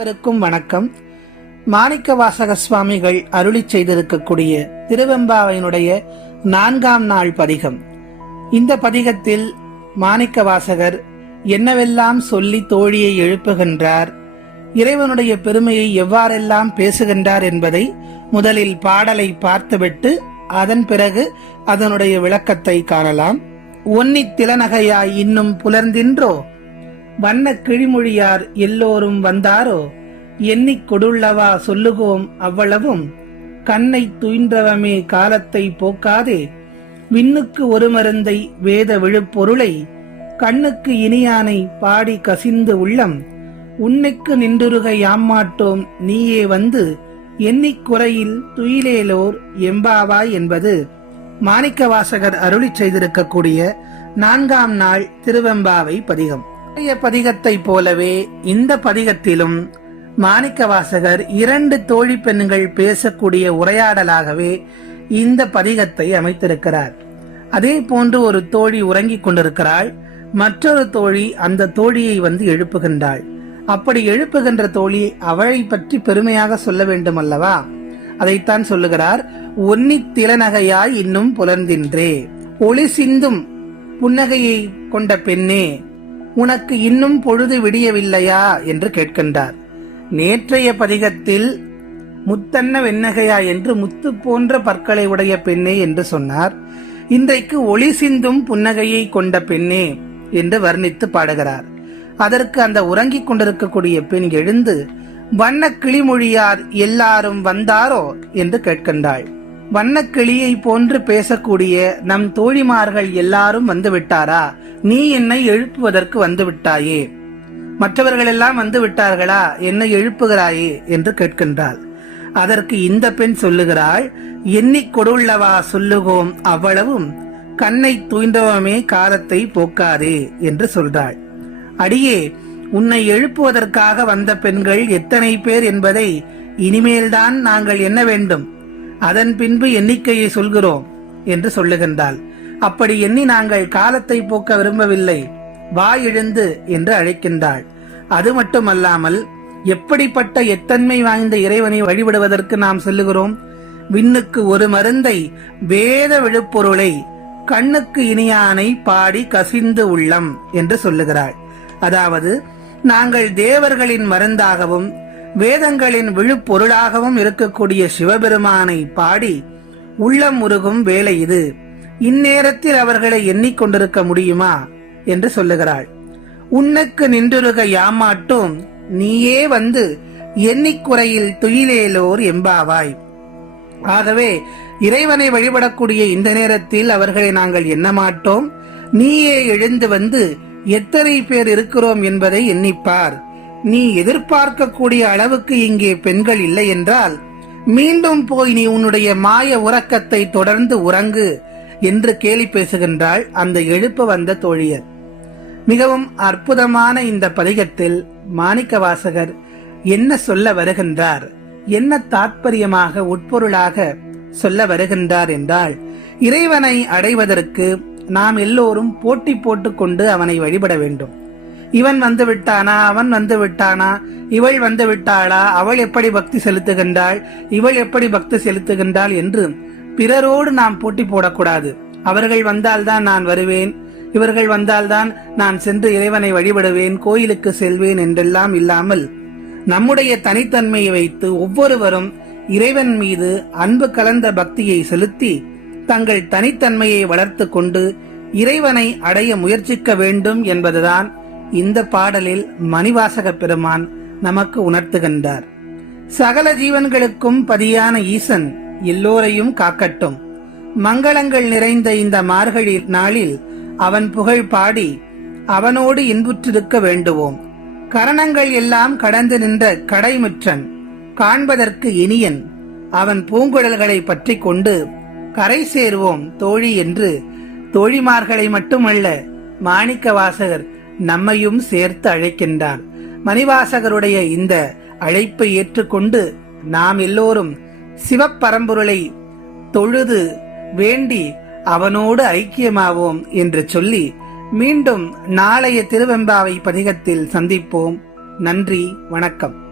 அனைவருக்கும் வணக்கம். மாணிக்க வாசக சுவாமிகள் அருளி செய்திருக்கக்கூடிய திருவெம்பாவையினுடைய நான்காம் நாள் பதிகம். இந்த பதிகத்தில் மாணிக்க வாசகர் என்னவெல்லாம் சொல்லி தோழியை எழுப்புகின்றார் இறைவனுடைய பெருமையை எவ்வாறெல்லாம் பேசுகின்றார் என்பதை முதலில் பாடலை பார்த்துவிட்டு அதன் பிறகு அதனுடைய விளக்கத்தை காணலாம். ஒன்னி திலநகையாய் இன்னும் புலர்ந்தின்றோ? வண்ண கிழிமொழியார் எல்லோரும் வந்தாரோ? எண்ணிக் கொடுள்ளவா சொல்லுகோம் அவ்வளவும். கண்ணை துயின்றவமே காலத்தை போக்காதே. விண்ணுக்கு ஒரு மருந்தை வேத விழுப்பொருளை. கண்ணுக்கு இனியானை பாடி கசிந்து உள்ளம். உன்னைக்கு நின்றுருக யாமாட்டோம் நீயே வந்து. எண்ணிக் குறையில் துயிலேலோர் எம்பாவாய் என்பது. மாணிக்கவாசகர் அருளி செய்திருக்கக்கூடிய நான்காம் நாள் திருவெம்பாவை பதிகம். பதிகத்தை போலவே இந்த பதிகத்திலும் மாணிக்கவாசகர் இரண்டு தோழி பெண்கள் பேசக்கூடிய உரையாடலாகவே இந்த பதிகத்தை அமைத்திருக்கிறார். அதே போன்று ஒரு தோழி உறங்கிக் கொண்டிருக்கிறாள். மற்றொரு தோழி அந்த தோழியை வந்து எழுப்புகின்றாள். அப்படி எழுப்புகின்ற தோழி அவளை பற்றி பெருமையாக சொல்ல வேண்டும் அல்லவா அதைத்தான் சொல்லுகிறார் ஒன்னி திலநகையாய் இன்னும் புலர்ந்தின்றே. ஒளி சிந்தும் புன்னகையை கொண்ட பெண்ணே. உனக்கு இன்னும் பொழுது விடியவில்லையா? என்று கேட்கின்றார். நேற்றைய பதிகத்தில் முத்தன்ன வெண்ணகையா என்று முத்து போன்ற பற்களை உடைய பெண்ணே என்று சொன்னார். இன்றைக்கு ஒளி சிந்தும் புன்னகையை கொண்ட பெண்ணே என்று வர்ணித்து பாடுகிறார். அதற்கு அந்த உறங்கிக் கொண்டிருக்கக்கூடிய பெண் எழுந்து வண்ண கிளிமொழியார் எல்லாரும் வந்தாரோ? என்று கேட்கின்றாள். வண்ணக்கிளியை போன்று பேசக்கூடிய நம் தோழிமார்கள் எல்லாரும் வந்து விட்டாரா நீ என்னை எழுப்புவதற்கு வந்து விட்டாயே மற்றவர்கள் வந்து விட்டார்களா என்னை எழுப்புகிறாயே என்று கேட்கின்றாள். அதற்கு இந்த பெண் சொல்லுகிறாள் எண்ணிக் கொடுள்ளவா சொல்லுகோம் அவ்வளவும்? கண்ணை தூய்ந்தவமே காலத்தை போக்காதே என்று சொல்றாள். அடியே உன்னை எழுப்புவதற்காக வந்த பெண்கள் எத்தனை பேர் என்பதை இனிமேல்தான் நாங்கள் என்ன வேண்டும். அதன் பின்பு எண்ணிக்கையை சொல்கிறோம் என்று சொல்லுகின்றாள். அப்படி எண்ணி நாங்கள் காலத்தை போக்க விரும்பவில்லை. வா எழுந்து என்று அழைக்கின்றாள். அது மட்டுமல்லாமல் எப்படிப்பட்ட எத்தன்மை வாய்ந்த இறைவனை வழிபடுவதற்கு நாம் சொல்லுகிறோம்? விண்ணுக்கு ஒரு மருந்தை வேத விழுப்பொருளை கண்ணுக்கு இனியானை பாடி கசிந்து உள்ளம் என்று சொல்லுகிறாள். அதாவது நாங்கள் தேவர்களின் மருந்தாகவும் வேதங்களின் விழுப்பொருளாகவும் இருக்கக்கூடிய சிவபெருமானை பாடி உள்ளம் உருகும் வேலை இது. இந்நேரத்தில் அவர்களை எண்ணிக்கொண்டிருக்க முடியுமா? என்று சொல்லுகிறாள். உன்னுக்கு நின்றுருக யாமாட்டும் நீயே வந்து எண்ணிக்குறையில் துயிலேலோர் எம்பாவாய். ஆகவே இறைவனை வழிபடக்கூடிய இந்த நேரத்தில் அவர்களை நாங்கள் எண்ணமாட்டோம். நீயே எழுந்து வந்து எத்தனை பேர் இருக்கிறோம் என்பதை எண்ணிப்பார். நீ எதிர்பார்க்கக்கூடிய அளவுக்கு இங்கே பெண்கள் இல்லை என்றால் மீண்டும் போய் நீ உன்னுடைய மாய உறக்கத்தை தொடர்ந்து உறங்கு என்று கேலி பேசுகின்றாள் அந்த எழுப்ப வந்த தோழியர். மிகவும் அற்புதமான இந்த பதிகத்தில் மாணிக்க வாசகர் என்ன சொல்ல வருகின்றார் என்ன தாற்பயமாக உட்பொருளாக சொல்ல வருகின்றார் என்றால் இறைவனை அடைவதற்கு நாம் எல்லோரும் போட்டி போட்டுக்கொண்டு அவனை வழிபட வேண்டும். இவன் வந்து விட்டானா அவன் வந்து விட்டானா? இவள் வந்து விட்டாளா? அவள் எப்படி பக்தி செலுத்துகின்றாள்? இவள் எப்படி பக்தி செலுத்துகின்றாள் என்று பிறரோடு நாம் போட்டி போடக்கூடாது. அவர்கள் வந்தால்தான் நான் வருவேன். இவர்கள் வந்தால்தான் நான் சென்று இறைவனை வழிபடுவேன் கோயிலுக்கு செல்வேன் என்றெல்லாம் இல்லாமல் நம்முடைய தனித்தன்மையை வைத்து ஒவ்வொருவரும் இறைவன் மீது அன்பு கலந்த பக்தியை செலுத்தி தங்கள் தனித்தன்மையை வளர்த்து கொண்டு இறைவனை அடைய முயற்சிக்க வேண்டும் என்பதுதான் இந்த பாடலில் மணிவாசக பெருமான் நமக்கு உணர்த்துகின்றார். சகல ஜீவன்களுக்கும் பதியான ஈசன் எல்லோரையும் காக்கட்டும். மங்களங்கள் நிறைந்த இந்த மார்கழி நாளில் அவன் புகழ் பாடி அவனோடு இன்புற்றிருக்க வேண்டுவோம். கரணங்கள் எல்லாம் கடந்து நின்ற கடைமுற்றன் காண்பதற்கு இனியன் அவன் பூங்குழல்களை பற்றி கொண்டு கரை சேருவோம் தோழி என்று தோழிமார்களை மட்டுமல்ல மாணிக்க வாசகர் நம்மையும் சேர்த்து அழைக்கின்றார் மணிவாசகருடைய இந்த அழைப்பை ஏற்றுக்கொண்டு நாம் எல்லோரும் சிவப்பரம்பொருளை தொழுது வேண்டி அவனோடு ஐக்கியமாவோம் என்று சொல்லி மீண்டும் நாளைய திருவெம்பாவை பதிகத்தில் சந்திப்போம். நன்றி வணக்கம்.